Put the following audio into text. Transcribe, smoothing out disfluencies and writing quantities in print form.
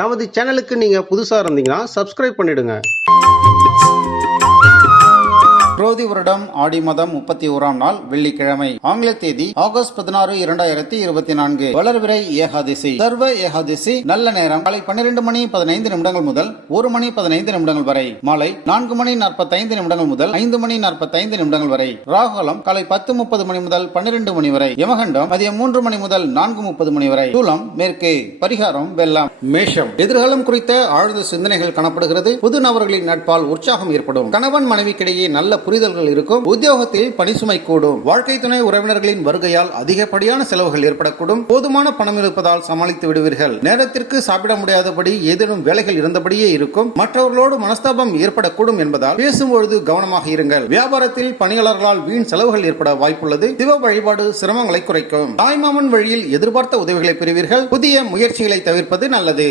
நமது சேனலுக்கு நீங்க புதுசா இருந்தீங்கன்னா சப்ஸ்கிரைப் பண்ணிடுங்க. குரோதி வருடம் ஆடி மாதம் 31ஆம் நாள் வெள்ளிக்கிழமை. ஆங்கில தேதி ஆகஸ்ட் 16, 2024. வளர்விரை ஏகாதசி. சர்வ ஏகாதசி. நல்ல நேரம் காலை 12 மணி 15 நிமிடங்கள் முதல் 1 மணி 15 நிமிடங்கள் வரை. மாலை 4 மணி 45 நிமிடங்கள் முதல் 5 மணி 45 நிமிடங்கள் வரை. ராகுகாலம் காலை 10:30 மணி முதல் 12 மணி வரை. யமகண்டம் மதியம் 3 மணி முதல் 4:30 மணி வரை. சூலம் மேற்கு. பரிகாரம் வெள்ளம். மேஷம். எதிர்காலம் குறித்த ஆழ்ந்த சிந்தனைகள் காணப்படுகிறது. புது நபர்களின் நட்பால் உற்சாகம் ஏற்படும். கணவன் மனைவிக்கிடையே நல்ல புரிதல்கள் இருக்கும். உத்தியோகத்தில் பணிசுமை கூடும். வாழ்க்கை துணை உறவினர்களின் வருகையால் அதிகப்படியான செலவுகள் ஏற்படக்கூடும். போதுமான பணம் இருப்பதால் சமாளித்து விடுவீர்கள். நேரத்திற்கு சாப்பிட முடியாதபடி ஏதேனும் வேலைகள் இருந்தபடியே இருக்கும். மற்றவர்களோடு மனஸ்தாபம் ஏற்படக்கூடும் என்பதால் பேசும்பொழுது கவனமாக இருங்கள். வியாபாரத்தில் பணியாளர்களால் வீண் செலவுகள் ஏற்பட வாய்ப்புள்ளது. சிவ வழிபாடு சிரமங்களை குறைக்கும். தாய்மாமன் வழியில் எதிர்பார்த்த உதவிகளை பெறுவீர்கள். புதிய முயற்சிகளை தவிர்ப்பது நல்லது.